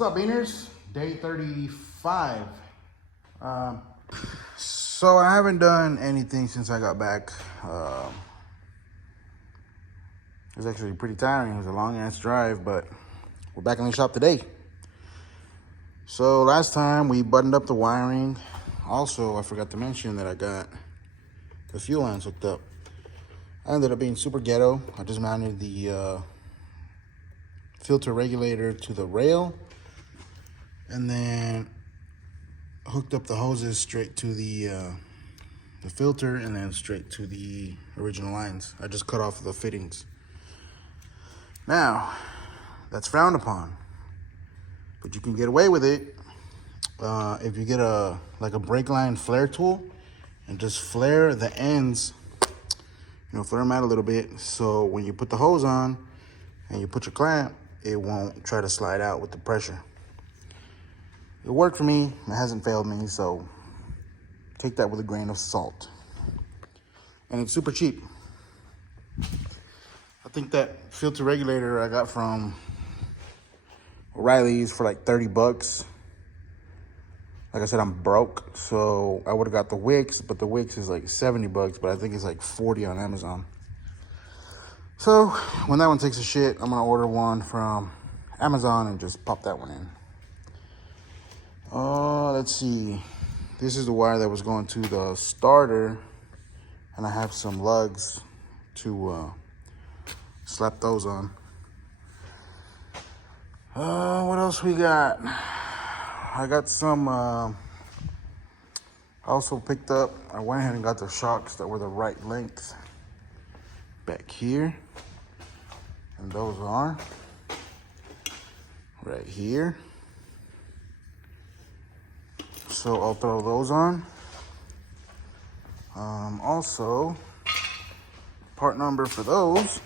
What's up, Beaners? Day 35. So I haven't done anything since I got back. It was actually pretty tiring. It was a long ass drive, but we're back in the shop today. So last time we buttoned up the wiring. Also, I forgot to mention that I got the fuel lines hooked up. I ended up being super ghetto. I just mounted the filter regulator to the rail and then hooked up the hoses straight to the filter and then straight to the original lines. I just cut off the fittings. Now, that's frowned upon, but you can get away with it if you get a brake line flare tool and just flare the ends, flare them out a little bit, so when you put the hose on and you put your clamp, it won't try to slide out with the pressure. It worked for me. It hasn't failed me, so take that with a grain of salt. And it's super cheap. I think that filter regulator I got from O'Reilly's for like 30 bucks. Like I said, I'm broke, so I would have got the Wix, but the Wix is like 70 bucks, but I think it's like 40 on Amazon. So when that one takes a shit, I'm gonna order one from Amazon and just pop that one in. Let's see. This is the wire that was going to the starter, and I have some lugs to slap those on. What else we got? I got some, I also picked up, I went ahead and got the shocks that were the right length back here. And those are right here. So I'll throw those on. Also, part number for those,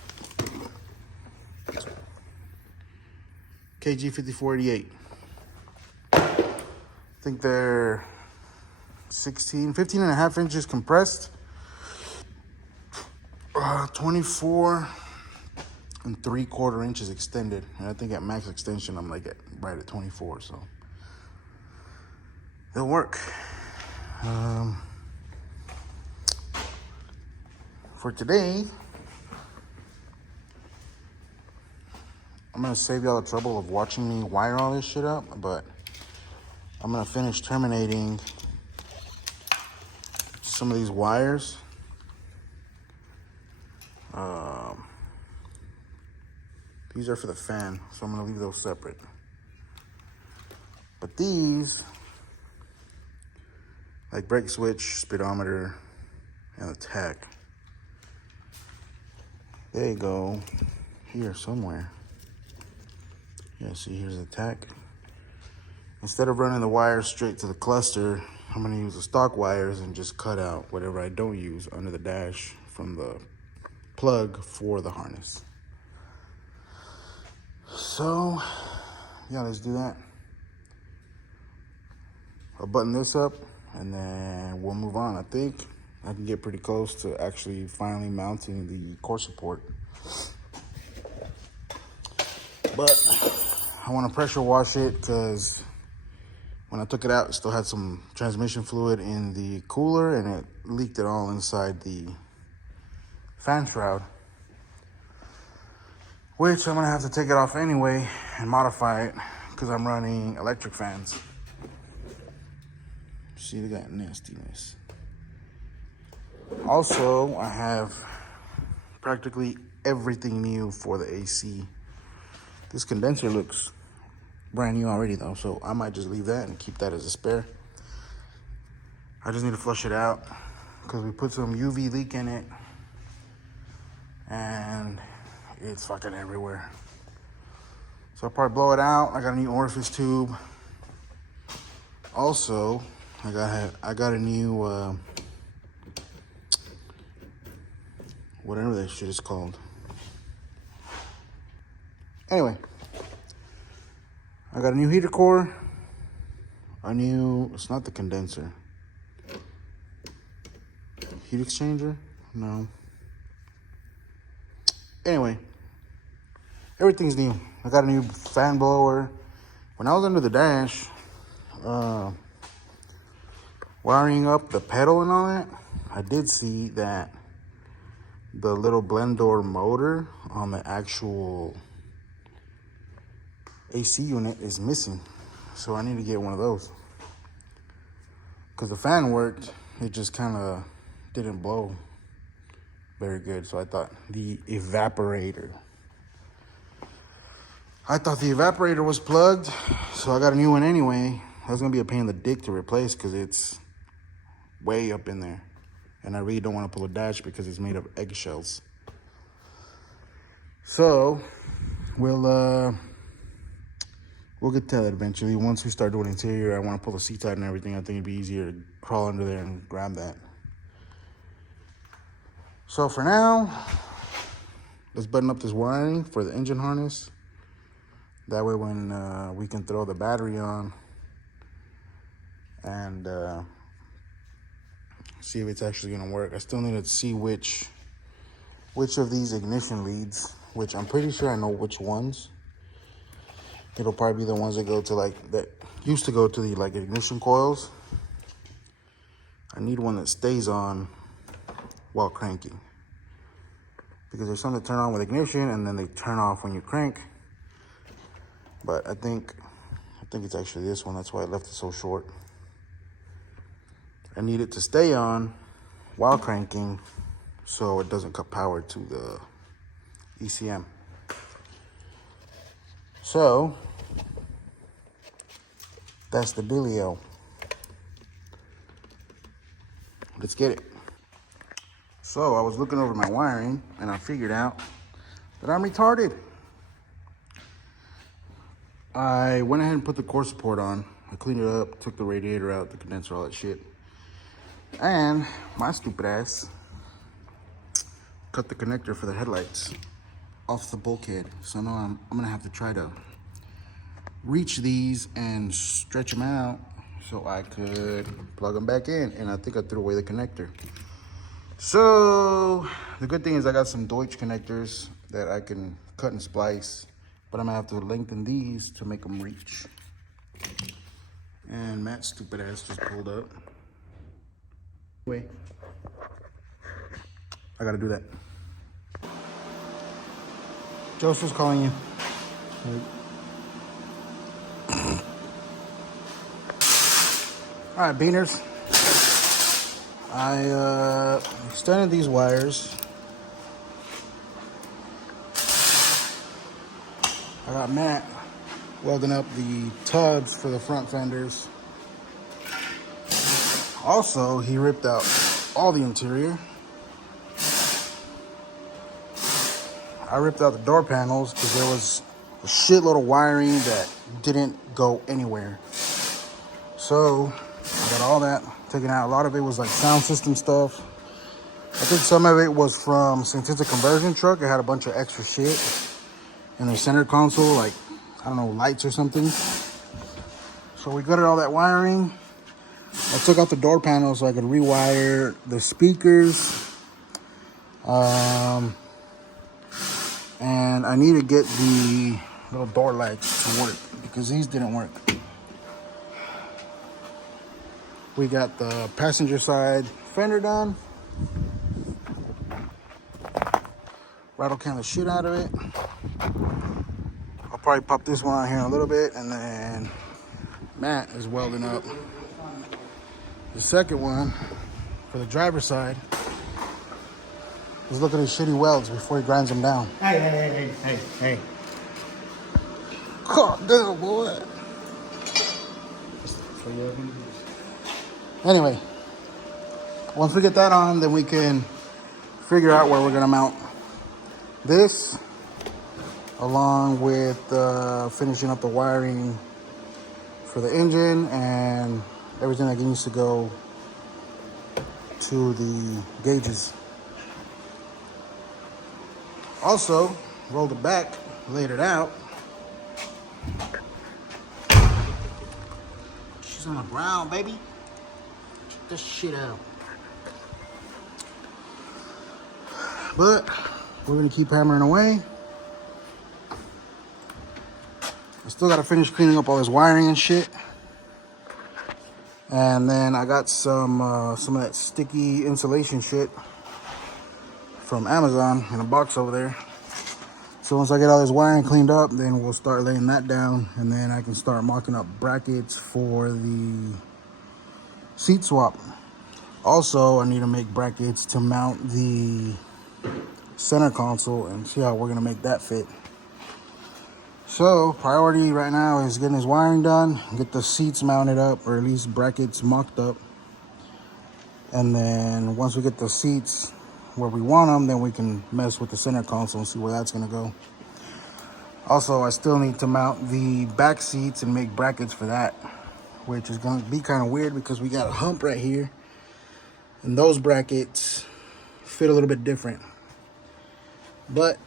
KG5488. I think they're 15 and a half inches compressed, 24 and 3/4 inches extended. And I think at max extension, I'm like right at 24, so it'll work. For today, I'm gonna save y'all the trouble of watching me wire all this shit up, but I'm gonna finish terminating some of these wires. These are for the fan, so I'm gonna leave those separate. But these, like brake switch, speedometer, and the tach, they go here somewhere. Yeah, see, here's the tach. Instead of running the wires straight to the cluster, I'm gonna use the stock wires and just cut out whatever I don't use under the dash from the plug for the harness. So, yeah, let's do that. I'll button this up and then we'll move on. I think I can get pretty close to actually finally mounting the core support. But I want to pressure wash it because when I took it out, it still had some transmission fluid in the cooler and it leaked it all inside the fan shroud, which I'm gonna have to take it off anyway and modify it because I'm running electric fans. See, they got nastiness. Also, I have practically everything new for the AC. This condenser looks brand new already though, so I might just leave that and keep that as a spare. I just need to flush it out because we put some UV leak in it and it's fucking everywhere. So I'll probably blow it out. I got a new orifice tube. Also, I got a new whatever that shit is called. Anyway, I got a new heater core, it's not the condenser. Heat exchanger? No. Anyway, everything's new. I got a new fan blower When I was under the dash, wiring up the pedal and all that, I did see that the little blend door motor on the actual AC unit is missing. So I need to get one of those. Because the fan worked, it just kind of didn't blow very good. So I thought the evaporator was plugged. So I got a new one anyway. That's going to be a pain in the dick to replace because it's way up in there. And I really don't want to pull a dash because it's made of eggshells. So we'll get to that eventually. Once we start doing interior, I want to pull the seats out and everything. I think it'd be easier to crawl under there and grab that. So for now, let's button up this wiring for the engine harness. That way when we can throw the battery on and see if it's actually gonna work. I still need to see which of these ignition leads, which I'm pretty sure I know which ones. It'll probably be the ones that go to that used to go to the ignition coils. I need one that stays on while cranking. Because there's some that turn on with ignition and then they turn off when you crank. But I think it's actually this one. That's why I left it so short. I need it to stay on while cranking so it doesn't cut power to the ECM. So that's the dealio. Let's get it. So I was looking over my wiring and I figured out that I'm retarded. I went ahead and put the core support on. I cleaned it up, took the radiator out, the condenser, all that shit. And my stupid ass cut the connector for the headlights off the bulkhead. So now I'm gonna have to try to reach these and stretch them out so I could plug them back in. And I think I threw away the connector. So the good thing is I got some Deutsch connectors that I can cut and splice, but I'm gonna have to lengthen these to make them reach. And Matt's stupid ass just pulled up. Wait, I gotta do that. Joseph's calling you. All right, beaners. I extended these wires. I got Matt welding up the tubs for the front fenders. Also, he ripped out all the interior. I ripped out the door panels because there was a shitload of wiring that didn't go anywhere. So I got all that taken out. A lot of it was like sound system stuff. I think some of it was from since it's a conversion truck, it had a bunch of extra shit in the center console, like I don't know, lights or something. So we gutted all that wiring. I took out the door panel so I could rewire the speakers. And I need to get the little door lights to work because these didn't work. We got the passenger side fender done. Rattle can the shit out of it. I'll probably pop this one out here in a little bit, and then Matt is welding up the second one for the driver's side. He's looking at shitty welds before he grinds them down. Hey. God damn, boy. Anyway, once we get that on, then we can figure out where we're gonna mount this, along with finishing up the wiring for the engine and everything that needs to go to the gauges. Also, rolled it back, laid it out. She's on the ground, baby. Check this shit out. But we're gonna keep hammering away. I Still gotta finish cleaning up all this wiring and shit. And then I got some of that sticky insulation shit from Amazon in a box over there. So once I get all this wiring cleaned up, then we'll start laying that down, and then I can start mocking up brackets for the seat swap. Also, I need to make brackets to mount the center console and see how we're gonna make that fit. So priority right now is getting this wiring done, get the seats mounted up, or at least brackets mocked up. And then once we get the seats where we want them, then we can mess with the center console and see where that's gonna go. Also, I still need to mount the back seats and make brackets for that, which is gonna be kind of weird because we got a hump right here, and those brackets fit a little bit different. But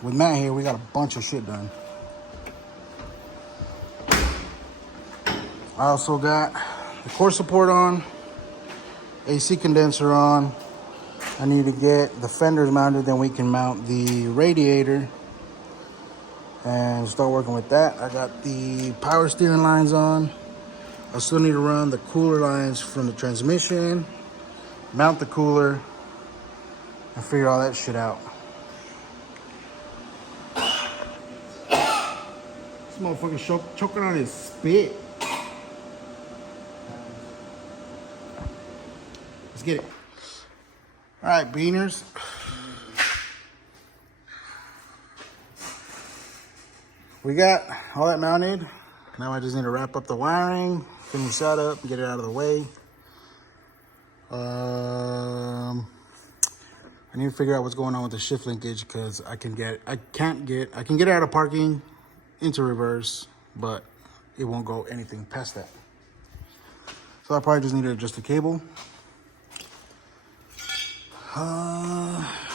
with Matt here, we got a bunch of shit done. I also got the core support on, AC condenser on. I need to get the fenders mounted, then we can mount the radiator and start working with that. I got the power steering lines on. I still need to run the cooler lines from the transmission, mount the cooler, and figure all that shit out. This motherfucker choking on his spit. Let's get it. All right, beaners. We got all that mounted. Now I just need to wrap up the wiring, finish that up, get it out of the way. I need to figure out what's going on with the shift linkage because I can get it out of parking into reverse, but it won't go anything past that. So I probably just need to adjust the cable.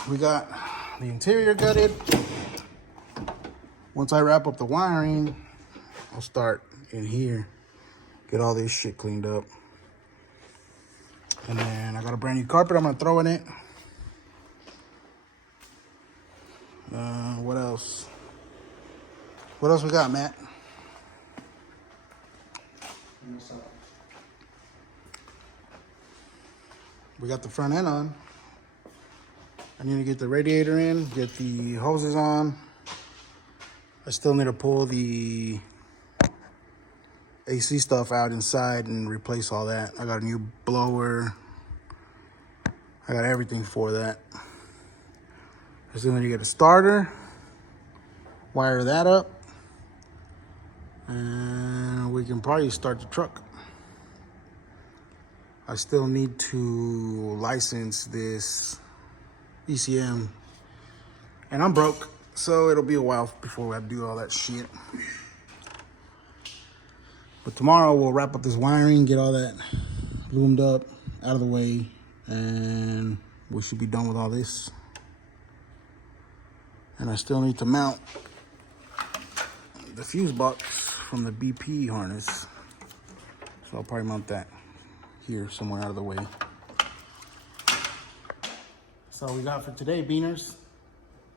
We got the interior gutted. Once I wrap up the wiring, I'll start in here, get all this shit cleaned up. And then I got a brand new carpet I'm gonna throw in it. What else? What else we got, Matt? We got the front end on. I need to get the radiator in, get the hoses on. I still need to pull the AC stuff out inside and replace all that. I got a new blower. I got everything for that. I still need to get a starter, wire that up, and we can probably start the truck. I still need to license this ECM, and I'm broke, so it'll be a while before I do all that shit. But tomorrow we'll wrap up this wiring, get all that loomed up, out of the way, and we should be done with all this. And I still need to mount the fuse box from the BP harness. So I'll probably mount that here somewhere out of the way. That's all we got for today, beaners.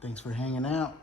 Thanks for hanging out.